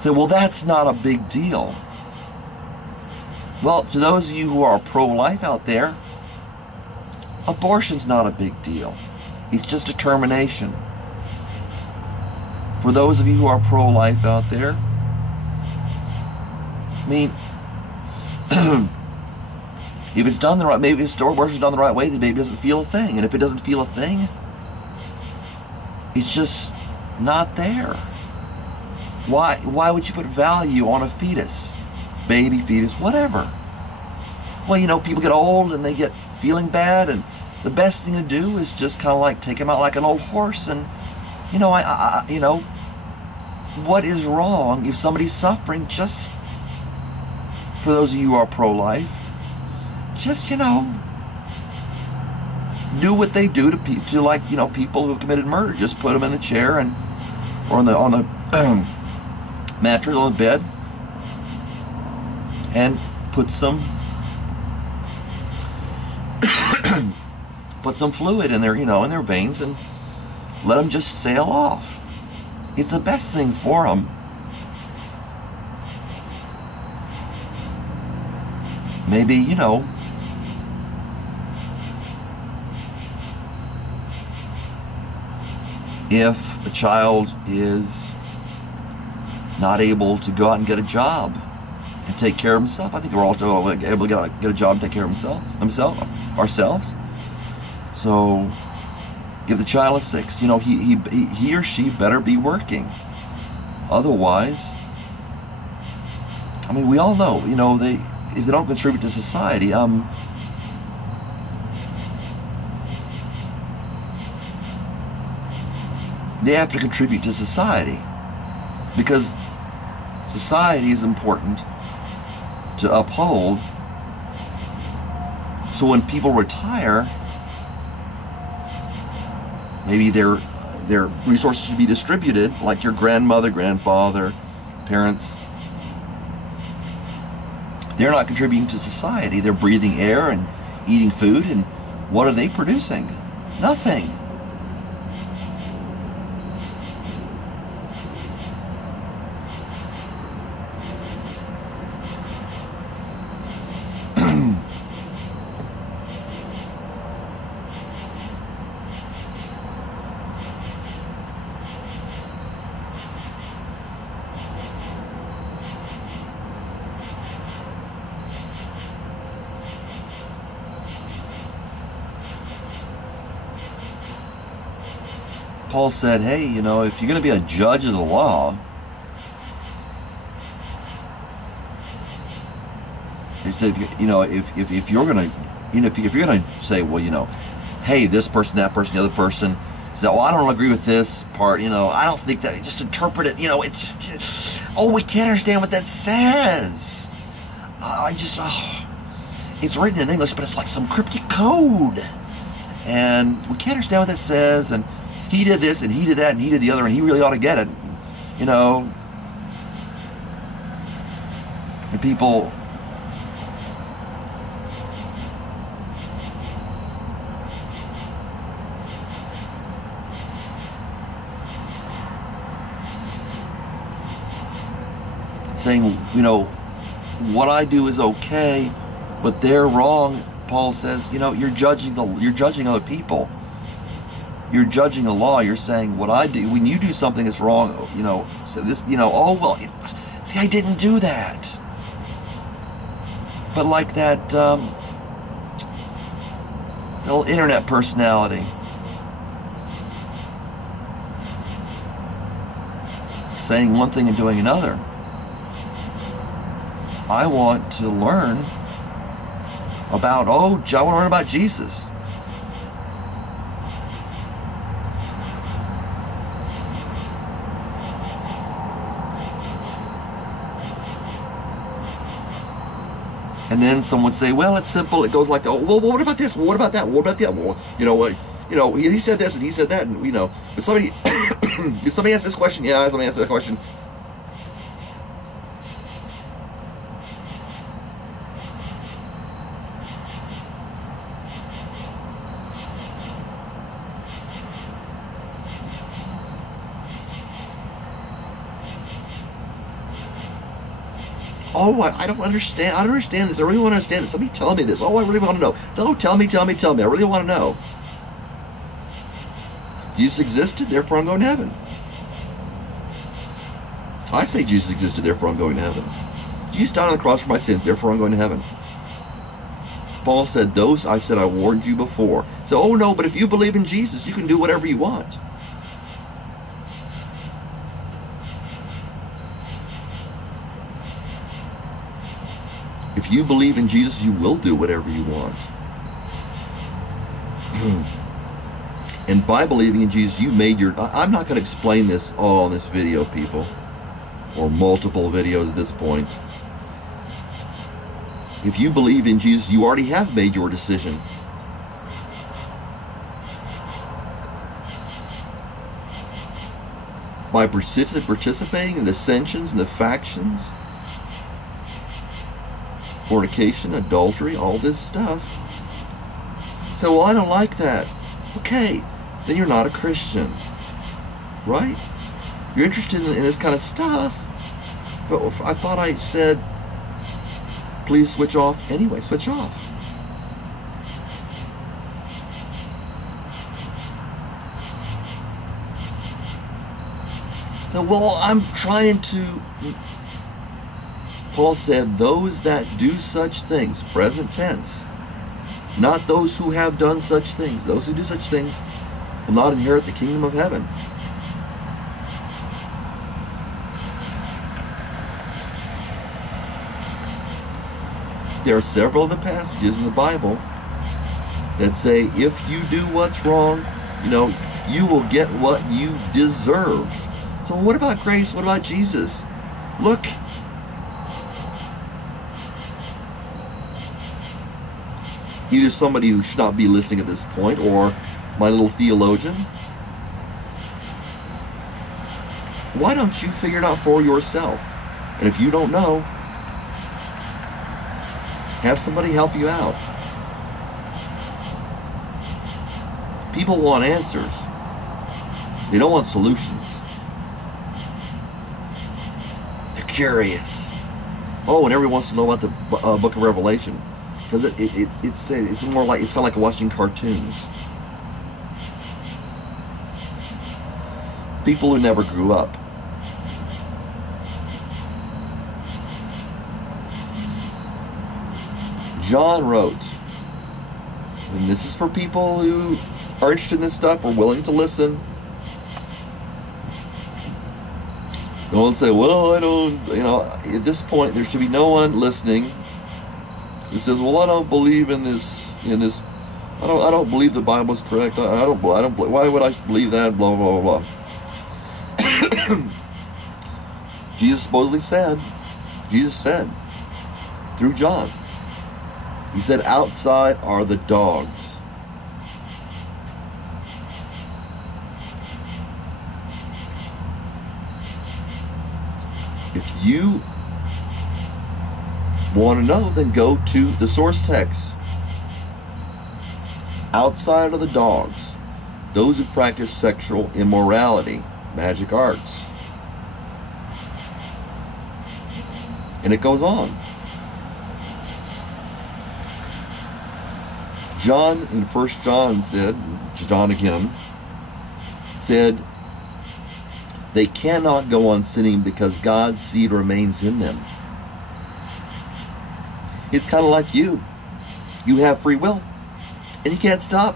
Say, well, that's not a big deal. Well, to those of you who are pro-life out there, abortion's not a big deal. It's just a termination. For those of you who are pro-life out there, I mean, if it's done the right, maybe if abortion's done the right way, the baby doesn't feel a thing. And if it doesn't feel a thing, it's just not there. Why would you put value on a fetus? Baby, fetus, whatever. Well, you know, people get old and they get feeling bad, and the best thing to do is just kind of like take them out like an old horse. And you know, you know, what is wrong if somebody's suffering? Just for those of you who are pro-life, just, you know, do what they do to like, you know, people who committed murder. Just put them in the chair and or on the mattress on the bed, and put some fluid in their, you know, in their veins, and let them just sail off. It's the best thing for them. Maybe, you know, if a child is not able to go out and get a job and take care of himself, I think we're all able to get a job and take care of ourselves. So if the child is sick, you know, he or she better be working. Otherwise, I mean, we all know, you know, if they don't contribute to society, they have to contribute to society, because society is important to uphold. So when people retire, maybe their resources should be distributed, like your grandmother, grandfather, parents. They're not contributing to society. They're breathing air and eating food, and what are they producing? Nothing. Paul said, hey, you know, if you're going to be a judge of the law, he said, you know, if you're going to, you know, if you're going to say, well, you know, hey, this person, that person, the other person, said, well, I don't agree with this part, you know, I don't think that, just interpret it, you know, it's just, oh, we can't understand what that says. It's written in English, but it's like some cryptic code, and we can't understand what that says, and he did this, and he did that, and he did the other, and he really ought to get it, you know. And people saying, you know, what I do is okay, but they're wrong. Paul says, you know, you're judging other people. You're judging the law. You're saying what I do, when you do something that's wrong, you know, so this, you know, oh, well, see, I didn't do that. But like that little internet personality saying one thing and doing another. I want to learn about, I want to learn about Jesus. And then someone would say, well, it's simple. It goes like, oh, well, what about this? Well, what about that? What about that? Well, you know, he said this and he said that, and you know, but somebody, did somebody answer this question? Yeah, somebody answered that question. Oh, I don't understand. I don't understand this. I really want to understand this. Somebody tell me this. Oh, I really want to know. No, tell me. I really want to know. Jesus existed, therefore I'm going to heaven. I say Jesus existed, therefore I'm going to heaven. Jesus died on the cross for my sins, therefore I'm going to heaven. Paul said, those I said I warned you before. So, oh no, but if you believe in Jesus, you can do whatever you want. If you believe in Jesus, you will do whatever you want. And by believing in Jesus, you made your... I'm not going to explain this all on this video, people. Or multiple videos at this point. If you believe in Jesus, you already have made your decision. By participating in the dissensions and the factions, fornication, adultery, all this stuff. So, well, I don't like that. Okay, then you're not a Christian. Right? You're interested in this kind of stuff. But I thought I said, please switch off. Anyway, switch off. So, well, I'm trying to... Paul said, those that do such things, present tense, not those who have done such things. Those who do such things will not inherit the kingdom of heaven. There are several of the passages in the Bible that say, if you do what's wrong, you will get what you deserve. So what about grace? What about Jesus? Look. Either somebody who should not be listening at this point, or my little theologian. Why don't you figure it out for yourself? And if you don't know, have somebody help you out. People want answers. They don't want solutions. They're curious. Oh, and everyone wants to know about the book of Revelation. Because it's more like, it's kind of like watching cartoons. People who never grew up. John wrote, and this is for people who are interested in this stuff or willing to listen. Don't say, well, I don't, at this point there should be no one listening who says, well, I don't believe in this, I don't believe the Bible is correct. I don't, why would I believe that? Blah, blah, blah, blah. Jesus said, through John, he said, outside are the dogs. If you want to know, then go to the source text. Outside are the dogs, those who practice sexual immorality, magic arts. And it goes on. John in 1 John said, John again, said, they cannot go on sinning because God's seed remains in them. It's kind of like you. You have free will, and you can't stop.